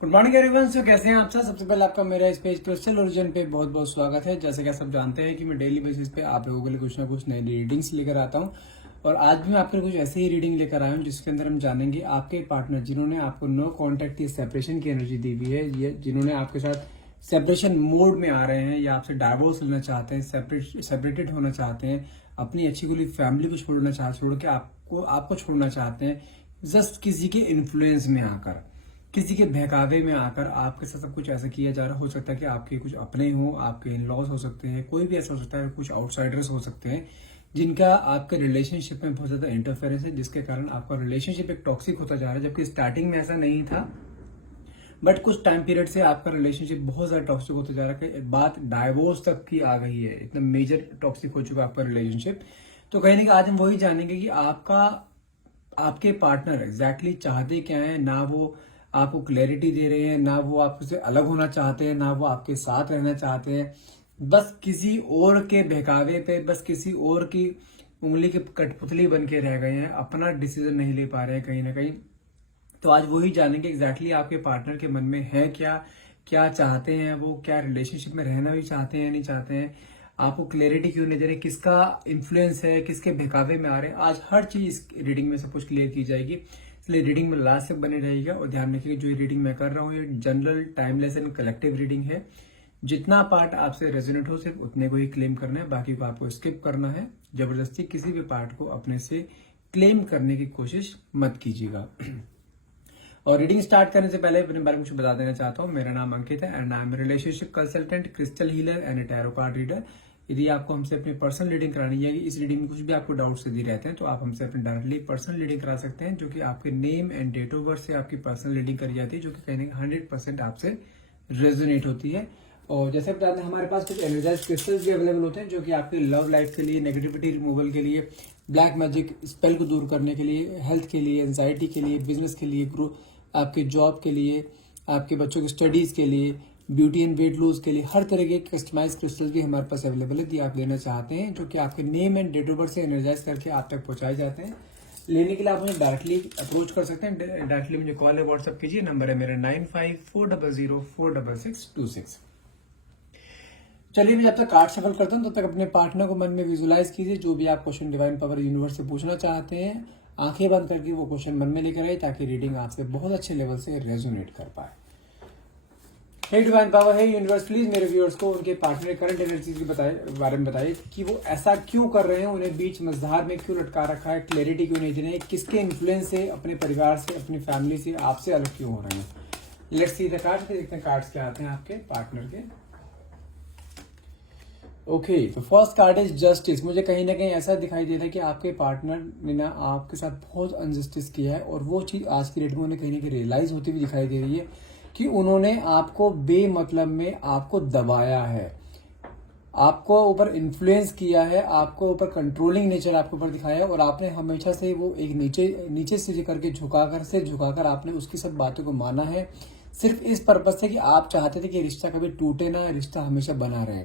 Good morning everyone. सो कैसे हैं आप सब। सबसे पहले आपका मेरा इस पेज क्रिस्टल ओरिजिन पे बहुत बहुत स्वागत है। जैसे कि आप सब जानते हैं कि मैं डेली बेसिस पे आप लोगों के लिए कुछ ना कुछ नई रीडिंग्स लेकर आता हूं, और आज भी मैं आपके लिए कुछ ऐसे ही रीडिंग लेकर आया हूं जिसके अंदर हम जानेंगे आपके पार्टनर जिन्होंने आपको नो कॉन्टेक्ट या सेपरेशन की एनर्जी दी हुई है, ये जिन्होंने आपके साथ सेपरेशन मोड में आ रहे हैं या आपसे डाइवोर्स लेना चाहते हैं, सेपरेटेड होना चाहते हैं, अपनी अच्छी गुली फैमिली को छोड़ के आपको छोड़ना चाहते हैं, जस्ट किसी के इन्फ्लुएंस में आकर, किसी के बहकावे में आकर आपके साथ सब कुछ ऐसा किया जा रहा। हो सकता है कि आपके कुछ अपने हो, आपके इन लॉज हो सकते हैं, कोई भी ऐसा हो सकता है, कुछ आउटसाइडर्स हो सकते हैं जिनका आपके रिलेशनशिप में बहुत ज्यादा इंटरफेरेंस है, जिसके कारण आपका रिलेशनशिप एक टॉक्सिक होता जा रहा है। जबकि स्टार्टिंग में ऐसा नहीं था, बट कुछ टाइम पीरियड से आपका रिलेशनशिप बहुत ज्यादा टॉक्सिक होता जा रहा है। बात डाइवोर्स तक की आ गई है, इतना मेजर टॉक्सिक हो चुका है आपका रिलेशनशिप। तो कहीं ना कहीं आज हम वही जानेंगे कि आपके पार्टनर एग्जैक्टली चाहते क्या है। ना वो आपको क्लैरिटी दे रहे हैं, ना वो आपसे अलग होना चाहते हैं, ना वो आपके साथ रहना चाहते हैं। बस किसी और के बहकावे पे, बस किसी और की उंगली की कठपुतली बन के रह गए हैं, अपना डिसीजन नहीं ले पा रहे हैं कहीं ना कहीं। तो आज वही जानेंगे एग्जैक्टली आपके पार्टनर के मन में है क्या, क्या चाहते हैं वो, क्या रिलेशनशिप में रहना भी चाहते हैं नहीं चाहते हैं, आपको क्लैरिटी क्यों नहीं दे रहे, किसका इन्फ्लुएंस है, किसके बहकावे में आ रहे हैं। आज हर चीज इस रीडिंग में सब कुछ क्लियर की जाएगी, इसलिए रीडिंग में लास्ट तक बने रहेगा। और ध्यान रखिए जो ये रीडिंग मैं कर रहा हूँ ये general, timeless and collective reading है। जितना पार्ट आपसे रेजोनेट हो सिर्फ उतने को ही क्लेम करना है, बाकी को आपको स्किप करना है। जबरदस्ती किसी भी पार्ट को अपने से क्लेम करने की कोशिश मत कीजिएगा। और रीडिंग स्टार्ट करने से पहले अपने बारे में कुछ बता देना चाहता हूँ। मेरा नाम अंकित है and I am relationship consultant, crystal healer and tarot card reader. यदि आपको हमसे अपनी पर्सनल रीडिंग करानी है, इस रीडिंग में कुछ भी आपको डाउट्स यदि रहते हैं तो आप हमसे अपनी डायरेक्टली पर्सनल रीडिंग करा सकते हैं, जो कि आपके name and date of birth से आपकी पर्सनल रीडिंग करी जाती है, जो कि कहीं 100% आपसे रेजोनेट होती है। और जैसे बताते हैं हमारे पास कुछ एनर्जाइज क्रिस्टल्स भी अवेलेबल होते हैं, जो कि आपके लव लाइफ के लिए, नेगेटिविटी रिमूवल के लिए, ब्लैक मैजिक स्पेल को दूर करने के लिए, हेल्थ के लिए, एंजाइटी के लिए, बिजनेस के लिए, आपके जॉब के लिए, आपके बच्चों की स्टडीज के लिए, ब्यूटी एंड वेट लूज के लिए, हर तरह के कस्टमाइज क्रिस्टल भी हमारे पास अवेलेबल है, यदि आप लेना चाहते हैं, जो कि आपके name and date of birth से एनर्जाइज करके आप तक पहुंचाए जाते हैं। लेने के लिए आप मुझे डायरेक्टली अप्रोच कर सकते हैं, डायरेक्टली मुझे कॉल या व्हाट्सअप कीजिए। नंबर है मेरा 9540046626। चलिए मैं जब तक कार्ड शफल करता हूँ तब तक अपने पार्टनर को मन में विजुलाइज कीजिए, जो भी आप क्वेश्चन डिवाइन पावर यूनिवर्स से पूछना चाहते हैं आंखें बंद करके वो क्वेश्चन मन में लेकर आए, ताकि रीडिंग आपसे बहुत अच्छे लेवल से रेजोनेट कर पाए। हे डिवाइन पावर, हे यूनिवर्स, प्लीज मेरे व्यूअर्स को उनके पार्टनर करंट एनर्जी के बारे में बताइए कि वो ऐसा क्यों कर रहे हैं, उन्हें बीच मझधार में क्यों लटका रखा है, क्लैरिटी क्यों नहीं दे रहे हैं, किसके इन्फ्लुएंस से, अपने परिवार से, अपनी फैमिली से, आपसे अलग क्यों हो रहे हैं। लेट्स सी द कार्ड्स, देखते हैं कार्ड्स क्या आते हैं आपके पार्टनर के। ओके, तो फर्स्ट कार्ड इज जस्टिस। मुझे कहीं ना कहीं ऐसा दिखाई दे रहा है कि आपके पार्टनर ने ना आपके साथ बहुत अनजस्टिस किया है, और वो चीज आज की डेट में उन्हें कहीं ना कहीं रियलाइज होती हुई दिखाई दे रही है कि उन्होंने आपको बेमतलब में आपको दबाया है, आपको ऊपर इन्फ्लुएंस किया है, आपको ऊपर कंट्रोलिंग नेचर आपके ऊपर दिखाया है, और आपने हमेशा से वो एक नीचे से करके झुकाकर आपने उसकी सब बातों को माना है, सिर्फ इस पर्पज से कि आप चाहते थे कि रिश्ता कभी टूटे ना, रिश्ता हमेशा बना रहे।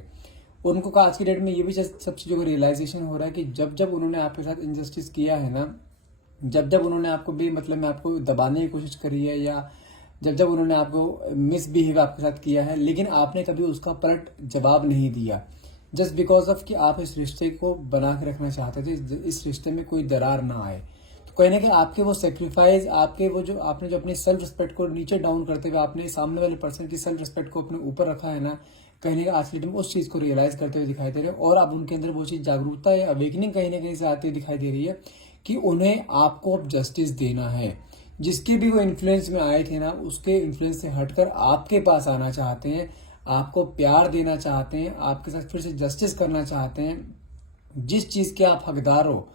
उनको आज की डेट में ये भी सब चीजों का रियलाइजेशन हो रहा है कि जब जब उन्होंने आपके साथ इनजस्टिस किया है ना, जब जब उन्होंने आपको बेमतलब में आपको दबाने की कोशिश करी है, या जब जब उन्होंने आपको मिसबिहेव आपके साथ किया है, लेकिन आपने कभी उसका पलट जवाब नहीं दिया, जस्ट बिकॉज ऑफ कि आप इस रिश्ते को बना के रखना चाहते थे, इस रिश्ते में कोई दरार ना आए। तो कहीं ना कहीं आपके वो सेक्रीफाइस, आपके वो जो आपने जो अपनी सेल्फ रिस्पेक्ट को नीचे डाउन करते हुए आपने सामने वाले पर्सन की सेल्फ रिस्पेक्ट को अपने ऊपर रखा है ना, कहीं ना कहीं आज की डेट में उस चीज को रियलाइज करते हुए दिखाई दे रहे हैं, और अब उनके अंदर वो चीज जागरूकता या अवेकनिंग कहीं ना कहीं से आती हुई दिखाई दे रही है कि उन्हें आपको अब जस्टिस देना है। जिसके भी वो इन्फ्लुएंस में आए थे ना, उसके इन्फ्लुएंस से हटकर आपके पास आना चाहते हैं, आपको प्यार देना चाहते हैं, आपके साथ फिर से जस्टिस करना चाहते हैं। जिस चीज के आप हकदार हो,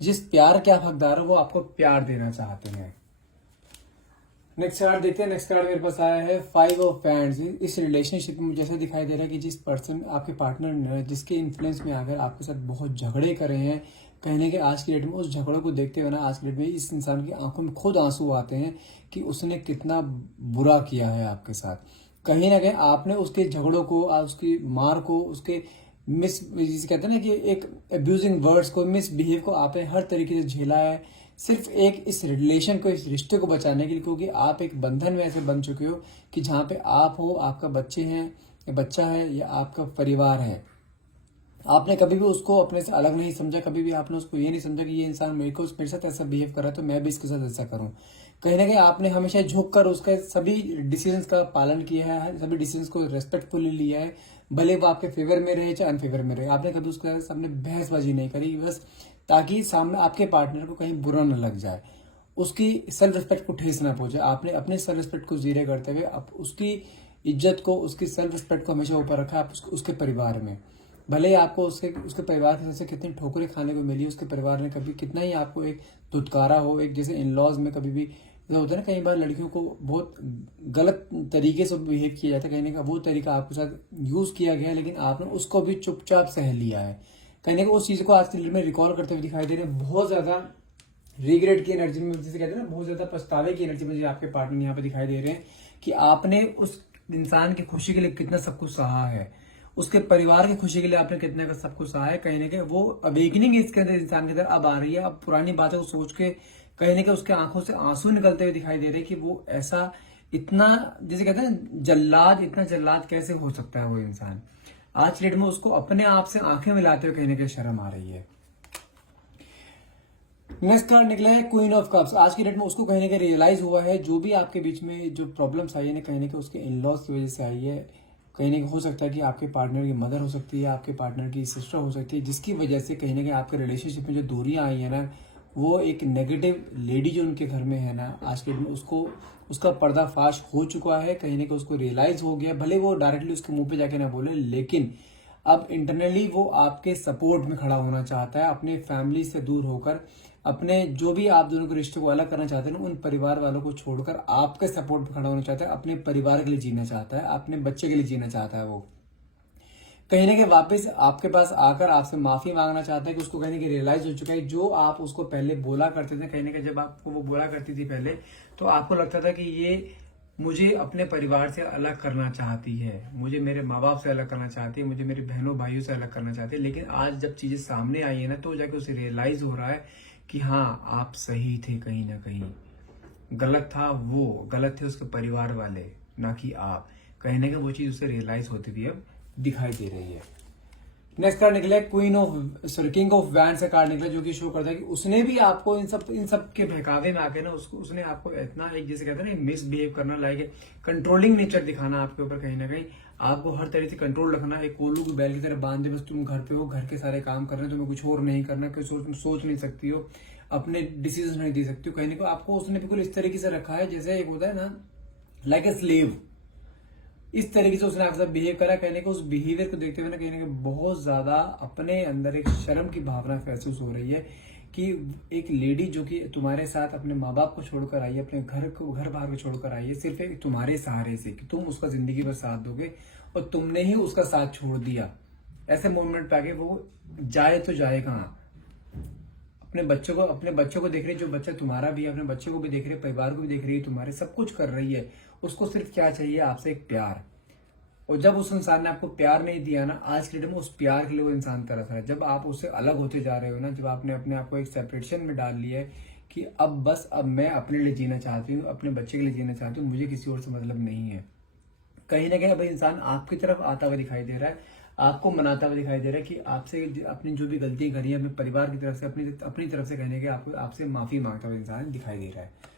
जिस प्यार के आप हकदार हो, वो आपको प्यार देना चाहते हैं। नेक्स्ट कार्ड देखते हैं। नेक्स्ट कार्ड मेरे पास आया है 5 ऑफ वैंड्स। इस रिलेशनशिप में मुझे ऐसा दिखाई दे रहा है कि जिस पर्सन, आपके पार्टनर ने जिसके इन्फ्लुएंस में आकर आपके साथ बहुत झगड़े करे हैं, कहीं ना कहीं आज की डेट में उस झगड़ों को देखते हुए ना, आज की डेट में इस इंसान की आंखों में खुद आंसू आते हैं कि उसने कितना बुरा किया है आपके साथ। कहीं ना कहीं आपने उसके झगड़ों को, उसकी मार को, उसके कहते हैं ना कि एक अब्यूजिंग वर्ड्स को, मिसबिहेव को आपने हर तरीके से झेला है, सिर्फ एक इस रिलेशन को, इस रिश्ते को बचाने के लिए, क्योंकि आप एक बंधन में ऐसे बन चुके हो कि जहाँ पे आप हो, आपका बच्चे हैं या बच्चा है या आपका परिवार है, आपने कभी भी उसको अपने से अलग नहीं समझा, कभी भी आपने उसको ये नहीं समझा कि ये इंसान मेरे साथ ऐसा बिहेव कर रहा है तो मैं भी इसके साथ ऐसा करूं। कहीं ना कहीं आपने हमेशा झुक कर उसके सभी डिसीजंस का पालन किया है, सभी डिसीजंस को रेस्पेक्टफुली लिया है, भले वो आपके फेवर में रहे चाहे अनफेवर में रहे। आपने कभी उसके सामने बहसबाजी नहीं करी, बस ताकि सामने आपके पार्टनर को कहीं बुरा न लग जाए, उसकी सेल्फ रिस्पेक्ट को ठेस ना पहुंचे। आपने अपने सेल्फ रिस्पेक्ट को जीरे करते हुए उसकी इज्जत को, उसकी सेल्फ रिस्पेक्ट को हमेशा ऊपर रखा। आप उसके परिवार में, भले ही आपको उसके परिवार की तरफ से कितनी ठोकरें खाने को मिली, उसके परिवार ने कभी कितना ही आपको एक धुतकारा हो, एक जैसे इन लॉज में कभी भी ऐसा होता है ना, कई बार लड़कियों को बहुत गलत तरीके से बिहेव किया जाता है, कहने का वो तरीका आपके साथ यूज किया गया है, लेकिन आपने उसको भी चुपचाप सह लिया है। कहने का उस चीज को आज की डेट में रिकॉल करते हुए दिखाई दे रहे हैं। बहुत ज्यादा रिग्रेट की एनर्जी में, जैसे कहते हैं ना, बहुत ज्यादा पछतावे की एनर्जी में आपके पार्टनर यहाँ पे दिखाई दे रहे हैं कि आपने उस इंसान की खुशी के लिए कितना सब कुछ सहा है, उसके परिवार की खुशी के लिए आपने कितना का सब कुछ सहा है। कहीं ना कहीं वो अवेकनिंग इसके अंदर, इंसान के अंदर अब आ रही है। अब पुरानी बातों को सोच के कहीं ना कहीं उसके आंखों से आंसू निकलते हुए दिखाई दे रहे हैं कि वो ऐसा इतना, जैसे कहते हैं जल्लाद, इतना जल्लाद कैसे हो सकता है वो इंसान। आज की डेट में उसको अपने आप से आंखें मिलाते हुए कहीं ना कहीं शर्म आ रही है। नेक्स्ट कार्ड निकला है क्वीन ऑफ कप्स। आज की डेट में उसको कहीं ना कहीं रियलाइज हुआ है जो भी आपके बीच में जो प्रॉब्लम्स आई है ना, कहीं ना कहीं उसके इन लॉज की वजह से आई है। कहीं ना कहीं हो सकता है कि आपके पार्टनर की मदर हो सकती है, आपके पार्टनर की सिस्टर हो सकती है, जिसकी वजह से कहीं ना कहीं आपके रिलेशनशिप में जो दूरियां आई है ना, वो एक नेगेटिव लेडी जो उनके घर में है ना, आज के डेट में उसका पर्दाफाश हो चुका है। कहीं ना कहीं उसको रियलाइज हो गया, भले वो डायरेक्टली उसके मुंह पे जाके ना बोले, लेकिन अब इंटरनली वो आपके सपोर्ट में खड़ा होना चाहता है, अपने फैमिली से दूर होकर, अपने जो भी आप दोनों के रिश्ते को अलग करना चाहते हैं ना, उन परिवार वालों को छोड़कर आपके सपोर्ट में खड़ा होना चाहता है, अपने परिवार के लिए जीना चाहता है, अपने बच्चे के लिए जीना चाहता है। वो कहीं ना कहीं वापस आपके पास आकर आपसे माफी मांगना चाहता है कि उसको कहीं ना कहीं रियलाइज हो चुका है जो आप उसको पहले बोला करते थे। कहीं ना कहीं जब आपको वो बोला करती थी पहले, तो आपको लगता था कि ये मुझे अपने परिवार से अलग करना चाहती है, मुझे मेरे माँ बाप से अलग करना चाहती है, मुझे मेरे बहनों भाइयों से अलग करना चाहती है। लेकिन आज जब चीजें सामने आई है ना, तो जाके उसे रियलाइज हो रहा है कि हाँ, आप सही थे, कहीं ना कहीं गलत था वो, गलत थे उसके परिवार वाले, ना कि आप। कहीं ना कहीं वो चीज उसे रियलाइज होती हुई अब दिखाई दे रही है। नेक्स्ट कार्ड निकला किंग ऑफ वैंड्स का कार्ड निकला, जो कि शो करता है कि उसने भी आपको इन सब के बहकावे में आके ना, उसने आपको इतना एक, जैसे कहते हैं ना, मिसबिहेव करना, लाइक कंट्रोलिंग नेचर दिखाना आपके ऊपर, कहीं ना कहीं आपको हर तरह से कंट्रोल रखना, एक कोल्लू की बैल की तरह बांध दे, बस तुम घर पे हो, घर के सारे काम कर रहे हो, तुम्हें कुछ और नहीं करना, तुम सोच नहीं सकती हो, अपने डिसीजन नहीं दे सकती हो। कहीं ना कहीं आपको उसने बिल्कुल इस तरीके से रखा है जैसे एक होता है ना, लाइक ए स्लेव। इस तरीके से उसने आपके साथ बिहेव करा। कहने को उस बिहेवियर को देखते हुए ना, कहीं ना कहीं बहुत ज्यादा अपने अंदर एक शर्म की भावना महसूस हो रही है कि एक लेडी जो कि तुम्हारे साथ अपने माँ बाप को छोड़कर आई है, अपने घर बाहर को छोड़कर आई है, सिर्फ एक तुम्हारे सहारे से कि तुम उसका जिंदगी भर साथ दोगे, और तुमने ही उसका साथ छोड़ दिया। ऐसे मोमेंट पे आके वो जाए तो जाए कहाँ? अपने बच्चों को देख रही है, जो बच्चा तुम्हारा भी है, अपने बच्चे को भी देख रही है, परिवार को भी देख रही है, तुम्हारे सब कुछ कर रही है। उसको सिर्फ क्या चाहिए? आपसे एक प्यार। और जब उस इंसान ने आपको प्यार नहीं दिया ना, आज के डेट में उस प्यार के लिए वो इंसान तरस रहा है। जब आप उससे अलग होते जा रहे हो ना, जब आपने अपने आप को एक सेपरेशन में डाल लिया है कि अब मैं अपने लिए जीना चाहती हूँ, अपने बच्चे के लिए जीना चाहती हूँ, मुझे किसी और से मतलब नहीं है, कहीं ना कहीं अब इंसान आपकी तरफ आता हुआ दिखाई दे रहा है, आपको मनाता हुआ दिखाई दे रहा है कि आपसे अपनी जो भी गलतियां करी है, अपने परिवार की तरफ से, अपनी तरफ से कहने के आपसे माफी मांगता हुआ इंसान दिखाई दे रहा है।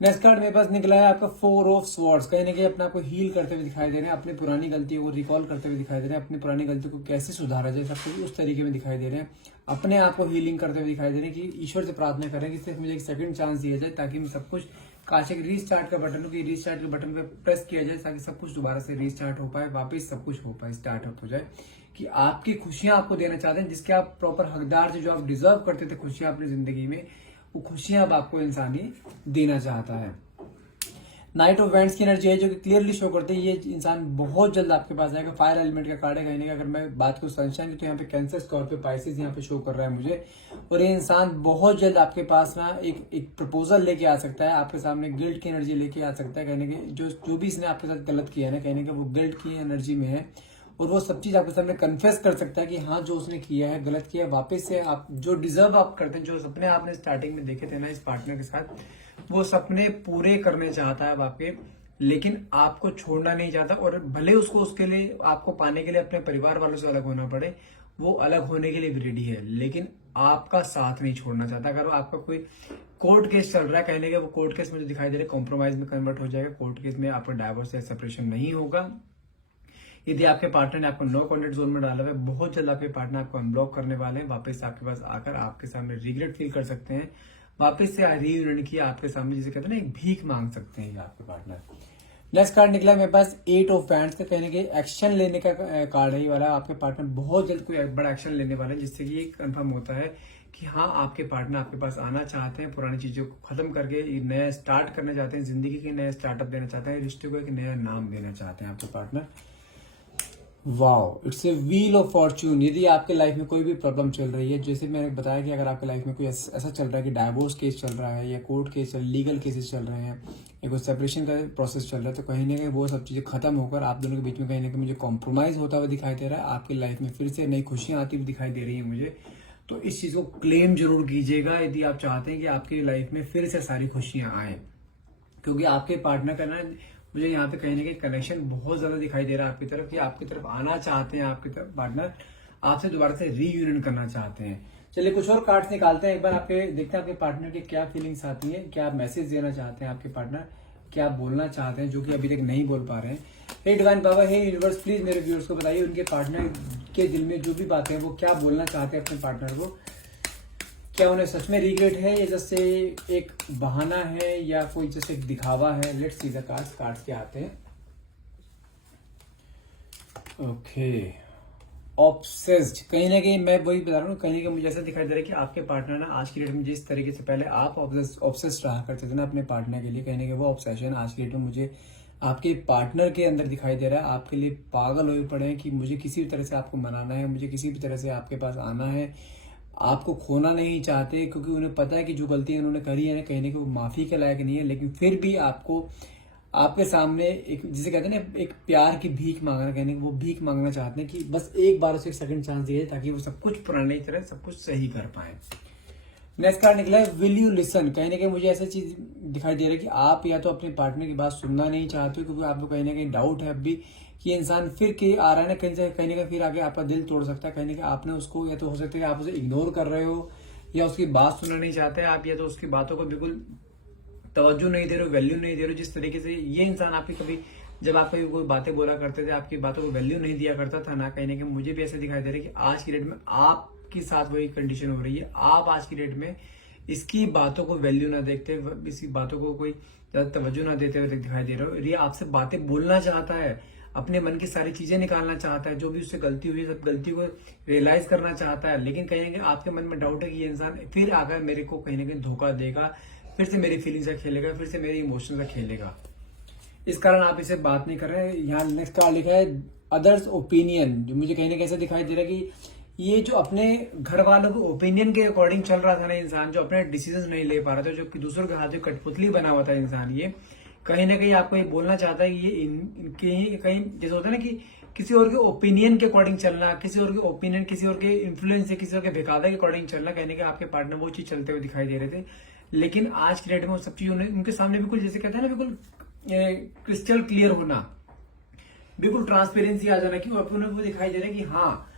नेक्स्ट कार्ड मेरे पास निकला है आपका 4 ऑफ स्वॉर्ड्स। कहीं ना कहीं अपने आप को हील करते हुए दिखाई दे रहे हैं, अपनी पुरानी गलतियों को रिकॉल करते हुए दिखाई दे रहे हैं, अपनी पुरानी गलतियों को कैसे सुधारा जाए, सब कुछ उस तरीके में दिखाई दे रहे हैं। अपने आप को हीलिंग करते हुए दिखाई दे रहे हैं कि ईश्वर से प्रार्थना करें कि सिर्फ मुझे एक सेकंड चांस दिया जाए, ताकि मैं सब कुछ, काश एक रीस्टार्ट का बटन हो कि रीस्टार्ट के बटन पे प्रेस किया जाए, ताकि सब कुछ दोबारा से रीस्टार्ट हो पाए, वापस सब कुछ हो पाए, स्टार्टअप हो जाए। कि आपकी खुशियां आपको देना चाहते हैं, जिसके आप प्रॉपर हकदार थे, जो आप डिजर्व करते थे खुशियां अपनी जिंदगी में, वो खुशियां अब आपको इंसान ही देना चाहता है। नाइट ऑफ वैंड्स की एनर्जी है जो कि क्लियरली शो करते हैं ये इंसान बहुत जल्द आपके पास आएगा। फायर एलिमेंट का कार्ड है। कहीं ना कहीं अगर मैं बात करूं सनशाइन की, तो यहाँ पे कैंसर, स्कॉर्पियो, पाइसेस यहाँ पे शो कर रहा है मुझे। और ये इंसान बहुत जल्द आपके पास ना एक प्रपोजल लेके आ सकता है, आपके सामने गिल्ट की एनर्जी लेके आ सकता है। कहने के जो भी इसने आपके साथ गलत किया है ना, कहने का वो गिल्ट की एनर्जी में है, और वो सब चीज आपके सामने कन्फेस कर सकता है कि हाँ जो उसने किया है गलत किया है। वापस से आप जो डिजर्व आप करते हैं, जो सपने आपने स्टार्टिंग में देखे थे ना इस पार्टनर के साथ, वो सपने पूरे करने चाहता है अब आपके, लेकिन आपको छोड़ना नहीं चाहता। और भले उसको उसके लिए आपको पाने के लिए अपने परिवार वालों से अलग होना पड़े, वो अलग होने के लिए भी रेडी है, लेकिन आपका साथ नहीं छोड़ना चाहता। अगर वो आपका कोई कोर्ट केस चल रहा है, कहने के वो कोर्ट केस मुझे दिखाई दे रहा है कॉम्प्रोमाइज में कन्वर्ट हो जाएगा, कोर्ट केस में आपका डाइवोर्स या सेपरेशन नहीं होगा। यदि आपके पार्टनर ने आपको नो कॉन्टेक्ट जोन में डाला हुआ है, बहुत जल्द आपके पार्टनर आपको अनब्लॉक करने वाले हैं, वापस आपके पास आकर आपके सामने रिग्रेट फील कर सकते हैं, वापस से रीयूनियन किया आपके सामने, जिसे कहते हैं ना एक भीख मांग सकते हैं आपके पार्टनर। नेक्स्ट कार्ड निकला मेरे पास 8 ऑफ वैंड्स का, कहने के एक्शन लेने का कार्ड है ये वाला। आपके पार्टनर बहुत जल्द कोई बड़ा एक्शन लेने वाला है, जिससे कि ये कंफर्म होता है कि हाँ आपके पार्टनर आपके पास आना चाहते हैं, पुरानी चीजों को खत्म करके नया स्टार्ट करना चाहते हैं, जिंदगी के नया स्टार्टअप देना चाहते हैं, रिश्ते को एक नया नाम देना चाहते हैं आपके partner. Wow, it's a wheel of Fortune. यदि आपके लाइफ में कोई भी प्रॉब्लम चल रही है, जैसे मैंने बताया कि अगर आपके लाइफ में कोई ऐसा चल रहा है कि डाइवोर्स केस चल रहा है या कोर्ट केस लीगल केसेस चल रहे हैं या कोई सेपरेशन का प्रोसेस चल रहा है, तो कहीं ना कहीं वो सब चीजें खत्म होकर आप दोनों के बीच में कहीं ना कहीं मुझे कॉम्प्रोमाइज होता हुआ दिखाई दे रहा है। आपकी लाइफ में फिर से नई खुशियां आती हुई दिखाई दे रही है मुझे। तो इस चीज को क्लेम जरूर कीजिएगा यदि आप चाहते हैं कि आपकी लाइफ में फिर से सारी खुशियां आए, क्योंकि आपके पार्टनर का ना मुझे यहाँ पे कहीं ना कहीं कनेक्शन बहुत ज्यादा दिखाई दे रहा है आपकी तरफ, कि आपकी तरफ आना चाहते हैं, आपकी तरफ पार्टनर आपसे दोबारा से रीयूनियन करना चाहते हैं। चलिए कुछ और कार्ड्स निकालते हैं, एक बार आपके देखते हैं आपके पार्टनर की क्या फीलिंग्स आती है, क्या मैसेज देना चाहते हैं आपके पार्टनर, क्या बोलना चाहते हैं जो कि अभी तक नहीं बोल पा रहे हैं। हे डिवाइन बाबा, हे यूनिवर्स, प्लीज मेरे व्यूअर्स को बताइए उनके पार्टनर के दिल में जो भी बातें हैं वो क्या बोलना चाहते हैं अपने पार्टनर को। क्या उन्हें सच में रिग्रेट है या जैसे एक बहाना है या कोई जैसे एक दिखावा है। Let's see the cards, cards क्या आते हैं। ओके, ऑब्सेस्ड, कहीं ना कहीं मैं वही बता रहा हूँ, कहीं ना कहीं मुझे ऐसा दिखाई दे रहा है कि आपके पार्टनर ना आज की डेट में जिस तरीके से पहले आप ऑब्सेस्ड रहा करते थे ना अपने पार्टनर के लिए, कहीं ना कहीं वो ऑब्सेशन आज की डेट में मुझे आपके पार्टनर के अंदर दिखाई दे रहा है। आपके लिए पागल हुए पड़े हैं कि मुझे किसी भी तरह से आपको मनाना है, मुझे किसी भी तरह से आपके पास आना है, आपको खोना नहीं चाहते, क्योंकि उन्हें पता है कि जो गलती उन्होंने करी है ना कहीं ना कहीं वो माफी के लायक नहीं है, लेकिन फिर भी आपको आपके सामने एक जिसे कहते हैं ना एक प्यार की भीख मांगना, कहने वो भीख मांगना चाहते हैं कि बस एक बार उसे एक सेकंड चांस दिए ताकि वो सब कुछ पुरानी तरह सब कुछ सही कर पाए। नेक्स्ट कार्ड निकला है विल यू लिसन, कहीं ना कहीं मुझे ऐसा चीज दिखाई दे रहा है कि आप या तो अपने पार्टनर की बात सुनना नहीं चाहते हो, क्योंकि आपको कहीं ना कहीं डाउट है अब भी कि इंसान फिर के आ रहा है ना कहीं से कहीं ना कहीं फिर आगे आपका दिल तोड़ सकता है। कहीं ना कहीं आपने उसको, या तो हो सकता है कि आप उसे इग्नोर कर रहे हो या उसकी बात सुनना नहीं चाहते आप, या तो उसकी बातों को बिल्कुल तवज्जो नहीं दे रहे हो, वैल्यू नहीं दे रहे हो। जिस तरीके से ये इंसान आपकी कभी जब आप कभी कोई बातें बोला करते थे, आपकी बातों को वैल्यू नहीं दिया करता था ना, कहीं ना कहीं मुझे भी ऐसा दिखाई दे रहा है कि आज की डेट में आपके साथ वही कंडीशन हो रही है। आप आज की डेट में इसकी बातों को वैल्यू ना देखते, इसकी बातों को कोई ज्यादा तवज्जो ना देते हुए दिखाई दे रहे हो। ये आपसे बातें बोलना चाहता है, अपने मन की सारी चीजें निकालना चाहता है, जो भी उससे गलती हुई है सब गलती को रियलाइज करना चाहता है, लेकिन कहीं ना कहीं आपके मन में डाउट है कि ये इंसान फिर आकर मेरे को कहीं ना कहीं धोखा देगा, फिर से मेरी फीलिंग्स का खेलेगा, फिर से मेरी इमोशंस का खेलेगा। इस कारण आप इसे बात नहीं कर रहे हैं। यहाँ नेक्स्ट कार्ड लिखा है अदर्स ओपिनियन, जो मुझे कहीं ना कहीं ऐसा दिखाई दे रहा है कि ये जो अपने घर वालों के ओपिनियन के अकॉर्डिंग चल रहा था ना इंसान, जो अपने डिसीजन नहीं ले पा रहा था, जो कि दूसरों के हाथ में कठपुतली बना हुआ था इंसान, ये कहीं ना कहीं आपको ये बोलना चाहता है कि ये कहीं जैसे होता है ना कि किसी और के ओपिनियन के अकॉर्डिंग चलना, किसी और के ओपिनियन, किसी और के इन्फ्लुएंस से, किसी और के बेकायदा के अकॉर्डिंग चलना, कहने के आपके पार्टनर वो चीज चलते हुए दिखाई दे रहे थे। लेकिन आज की डेट में वो सब चीज उनके सामने बिल्कुल जैसे कहते हैं ना बिल्कुल क्रिस्टल क्लियर होना, बिल्कुल ट्रांसपेरेंसी आ जाना, कि उन्हें वो दिखाई दे रहा है कि हाँ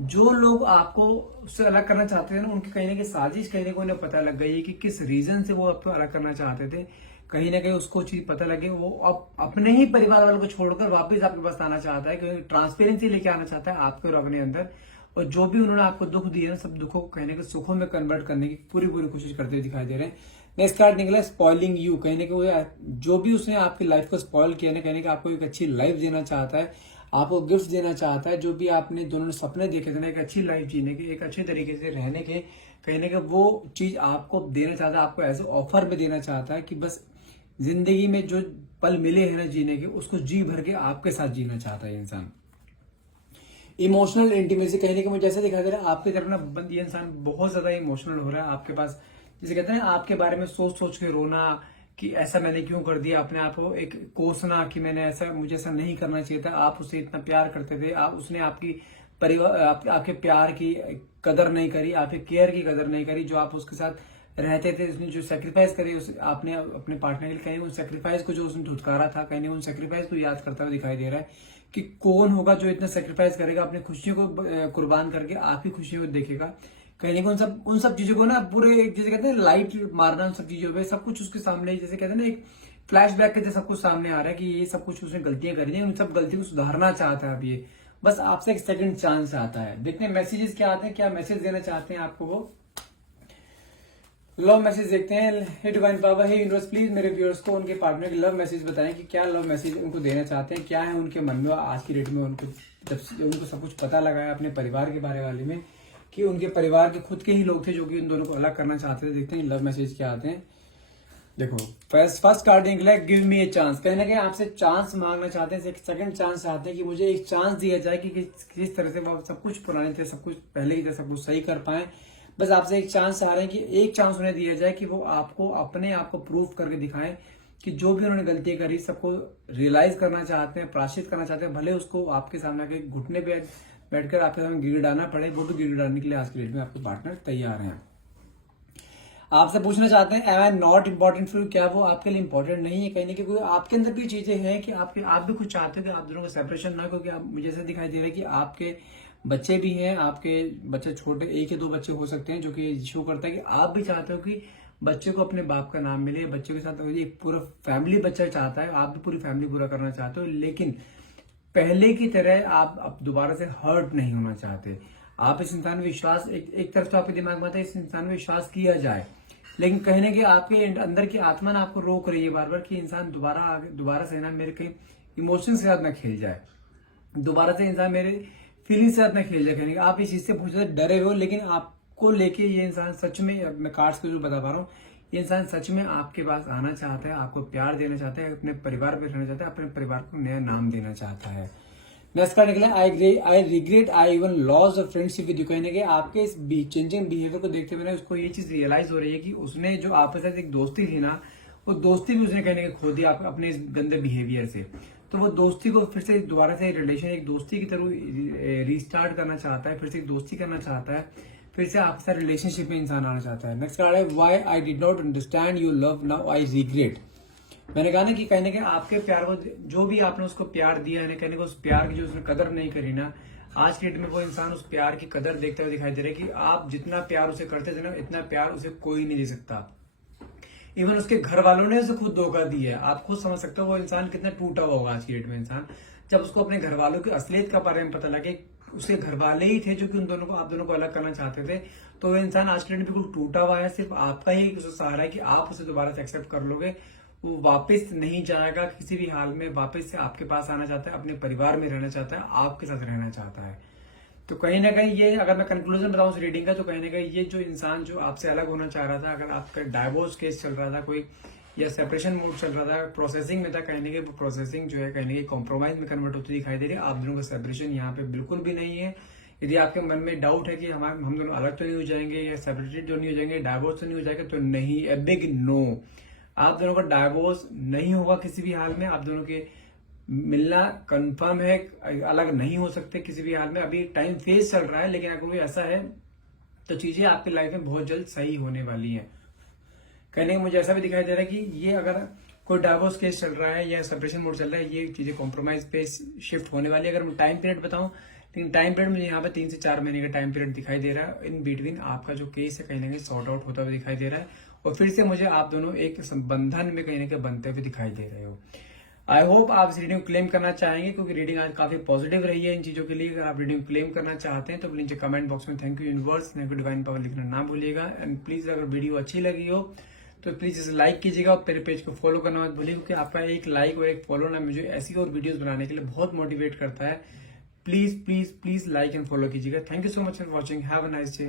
जो लोग आपको उससे अलग करना चाहते थे ना, उनकी कहीं ना कहीं साजिश कहीं ना कहीं उन्हें पता लग गई है कि किस रीजन से वो आपको अलग करना चाहते थे। कहीं ना कहीं उसको चीज पता लगे, वो अब अपने ही परिवार वालों को छोड़कर वापस आपके पास आना चाहता है, क्योंकि ट्रांसपेरेंसी लेके आना चाहता है आपके और अपने अंदर। और जो भी उन्होंने आपको दुख दिए ना, सब दुखों को कहीं ना कहीं सुखों में कन्वर्ट करने की पूरी कोशिश करते हुए दिखाई दे रहे हैं। नेक्स्ट कार्ड निकला स्पॉइलिंग यू, कहीं ना कहीं जो भी उसने आपकी लाइफ को स्पॉइल किया ना, कहने का आपको एक अच्छी लाइफ देना चाहता है, आपको गिफ्ट देना चाहता है। जो भी आपने दोनों ने सपने देखे थे ना, एक अच्छी लाइफ जीने के, एक अच्छे तरीके से रहने के, कहीं ना कहीं वो चीज आपको देना चाहता है, आपको ऐसे ऑफर में देना चाहता है कि बस जिंदगी में जो पल मिले हैं ना जीने के, उसको जी भर के आपके साथ जीना चाहता है इंसान। इमोशनल इंटीमेसी, कहने के मुझे ऐसा दिखाई दे रहा है आपकी तरफ ना ये इंसान बहुत ज्यादा इमोशनल हो रहा है आपके पास, जैसे कहते हैं ना आपके बारे में सोच सोच के रोना, कि ऐसा मैंने क्यों कर दिया, अपने आप को एक कोसना कि मैंने ऐसा, मुझे ऐसा नहीं करना चाहिए था, आप उसे इतना प्यार करते थे, आप उसने आपकी परिवार आपके प्यार की कदर नहीं करी, आपके केयर की कदर नहीं करी, जो आप उसके साथ रहते थे, उसने जो सेक्रीफाइस करी उस आपने अपने पार्टनर के लिए, कहीं उन सेक्रीफाइस को जो उसने धुतकारा था, कहीं उन सेक्रीफाइस को याद करता हुआ दिखाई दे रहा है कि कौन होगा जो इतना सेक्रीफाइस करेगा अपनी खुशियों को कुर्बान करके आपकी खुशियों को देखेगा। कहीं ना कहीं उन सब चीजों को ना पूरे जैसे कहते हैं लाइट मारना, उन सब चीजों पे सब कुछ उसके सामने, जैसे कहते हैं ना एक फ्लैशबैक के जैसे सब कुछ सामने आ रहा है कि ये सब कुछ उसने गलतियां करी हैं, उन सब गलतियों को सुधारना चाहता है। अब ये बस आपसे एक सेकंड चांस आता है। देखते हैं मैसेजेस क्या आते हैं, क्या मैसेज देना चाहते हैं आपको वो। लव मैसेज देखते हैं। हे डिवाइन पावर, हे यूनिवर्स, प्लीज मेरे व्यूअर्स को उनके पार्टनर के लव मैसेज बताएं कि क्या लव मैसेज उनको देना चाहते हैं, क्या है उनके मन में आज की डेट में, उनको जब उनको सब कुछ पता लगा है अपने परिवार के बारे वाले में कि उनके परिवार के खुद के ही लोग थे जो कि उन दोनों को अलग करना चाहते थे। देखते हैं लव मैसेज क्या आते हैं। देखो फर्स्ट कार्ड निकला है गिव मी ए चांस। कहीं ना कहीं आपसे चांस मांगना चाहते हैं, एक सेकंड चांस चाहते हैं कि मुझे एक चांस दिया जाए कि किस तरह से वो सब कुछ पुराने थे, सब कुछ पहले की तरह सब कुछ सही कर पाए। बस आपसे एक चांस चाह रहे हैं कि एक चांस उन्हें दिया जाए कि वो आपको अपने आप को प्रूफ करके दिखाएं कि जो भी उन्होंने गलती करी सबको रियलाइज करना चाहते हैं, प्रायश्चित करना चाहते हैं, भले उसको आपके सामने आके घुटने पे बैठकर आपके सामने गिड़गिड़ाना पड़े, वो भी गिड़गिड़ाने के लिए आज की डेट में आपके पार्टनर तैयार हैं। आपसे पूछना चाहते हैं am I not important for you, क्या वो आपके लिए इंपॉर्टेंट नहीं है। कहीं ना कहीं आपके अंदर भी चीजें हैं कि आप भी कुछ चाहते हो कि आप दोनों का सेपरेशन ना हो, क्योंकि मुझे ऐसा दिखाई दे रहा है कि आपके बच्चे भी हैं, आपके बच्चे छोटे, एक या दो बच्चे हो सकते हैं, जो कि शो करता है कि आप भी चाहते हो कि बच्चे को अपने बाप का नाम मिले, बच्चे के साथ एक पूरा फैमिली बच्चा चाहता है, आप भी पूरी फैमिली पूरा करना चाहते हो, लेकिन पहले की तरह आप अब दोबारा से हर्ट नहीं होना चाहते। आप इस इंसान में विश्वास, एक तरफ तो आपके दिमाग में आता है इस इंसान में विश्वास किया जाए, लेकिन कहीं ना कहीं आपके अंदर की आत्मा ना आपको रोक रही है बार बार कि इंसान दोबारा से ना मेरे कहीं इमोशन से साथ ना खेल जाए, दोबारा से इंसान मेरे फीलिंग्स से साथ ना खेल जाए। कहीं आप इस चीज से बहुत ज्यादा डरे हो, लेकिन आपको लेके ये इंसान सच में, मैं कार्ड्स को जो बता पा रहा हूँ, ये इंसान सच में आपके पास आना चाहता है, आपको प्यार देना चाहता है, अपने परिवार में रहना चाहता है, अपने परिवार को नया नाम देना चाहता है। नेक्स्ट कार्ड निकला I regret I even loss a friendship with you. कहने के आपके इस चेंजिंग बिहेवियर को देखते हुए उसको ये चीज रियलाइज हो रही है कि उसने जो आपके साथ एक दोस्ती थी ना, वो दोस्ती भी उसने कहने के खो दी अपने इस गंदे बिहेवियर से। तो वो दोस्ती को फिर से दोबारा से रिलेशन एक दोस्ती की तरह रीस्टार्ट करना चाहता है, फिर से एक दोस्ती करना चाहता है, फिर से आपके साथ रिलेशनशिप में इंसान आना चाहता है। नेक्स्ट कार्ड है why I did not understand your love now I regret. मैंने कहा ना कि कहने के आपके प्यार को, जो भी आपने उसको प्यार दिया है, कहने को उस प्यार की जो उसने कदर नहीं करी ना, आज के डेट में वो इंसान उस प्यार की कदर देखते हुए दिखाई दे रहा है कि आप जितना प्यार उसे करते थे ना, इतना प्यार उसे कोई नहीं दे सकता। इवन उसके घर वालों ने उसे खुद धोखा दिया है। आप खुद समझ सकते हो वो इंसान कितना टूटा हुआ होगा आज की डेट में इंसान, जब उसको अपने घर वालों की असलियत का बारे में पता लगे, उसके घर वाले ही थे जो कि आप दोनों को अलग करना चाहते थे। तो वो इंसान आज के डेट में बिल्कुल टूटा हुआ है, सिर्फ आपका ही सहारा है कि आप उसे दोबारा से एक्सेप्ट कर लोगे। वो वापस नहीं जाएगा किसी भी हाल में, वापस से आपके पास आना चाहता है, अपने परिवार में रहना चाहता है, आपके साथ रहना चाहता है। तो कहीं ना कहीं ये, अगर मैं कंक्लूजन बताऊं इस रीडिंग का, तो कहीं ना कहीं ये जो इंसान जो आपसे अलग होना चाह रहा था, अगर आपका डाइवोर्स केस चल रहा था कोई, या सेपरेशन मोड चल रहा था, प्रोसेसिंग में था, कहीं ना कहीं वो प्रोसेसिंग जो है कहीं ना कहीं कॉम्प्रोमाइज में कन्वर्ट होती दिखाई दे रही है। आप दोनों का सेपरेशन यहाँ पे बिल्कुल भी नहीं है। यदि आपके मन में डाउट है कि हम दोनों अलग तो नहीं हो जाएंगे या सेपरेटेड जो नहीं हो जाएंगे, डाइवोर्स तो नहीं हो जाएगा, तो नहीं, ए बिग नो। आप दोनों का डाइवोर्स नहीं होगा किसी भी हाल में, आप दोनों के मिलना कंफर्म है, अलग नहीं हो सकते किसी भी हाल में। अभी टाइम फेज चल रहा है, लेकिन अगर कोई ऐसा है तो चीजें आपकी लाइफ में बहुत जल्द सही होने वाली हैं। कहने मुझे ऐसा भी दिखाई दे रहा है कि ये अगर कोई डाइवोर्स केस चल रहा है या सेपरेशन मोड चल रहा है, ये चीजें कॉम्प्रोमाइज पे शिफ्ट होने वाली है। अगर मैं टाइम पीरियड बताऊं, लेकिन टाइम पीरियड मुझे यहाँ पे 3 से 4 महीने का टाइम पीरियड दिखाई दे रहा है। इन बिटवीन आपका जो केस है कहीं ना कहीं सॉर्ट आउट होता हुआ दिखाई दे रहा है, और फिर से मुझे आप दोनों एक बंधन में कहीं ना कहीं बनते हुए दिखाई दे रहे हो। आई होप आप इस रीडिंग को क्लेम करना चाहेंगे, क्योंकि रीडिंग आज काफी पॉजिटिव रही है इन चीजों के लिए। अगर आप रीडिंग क्लेम करना चाहते हैं तो नीचे कमेंट बॉक्स में thank you universe, thank you divine power लिखना ना भूलिएगा। एंड प्लीज अगर वीडियो अच्छी लगी हो तो प्लीज इसे लाइक कीजिएगा और मेरे पेज को फॉलो करना मत भूलिए, क्योंकि आपका एक लाइक और एक फॉलो ना मुझे ऐसी और वीडियोस बनाने के लिए बहुत मोटिवेट करता है। Please please please like and follow कीजिएगा। Thank you so much for watching, have a nice day.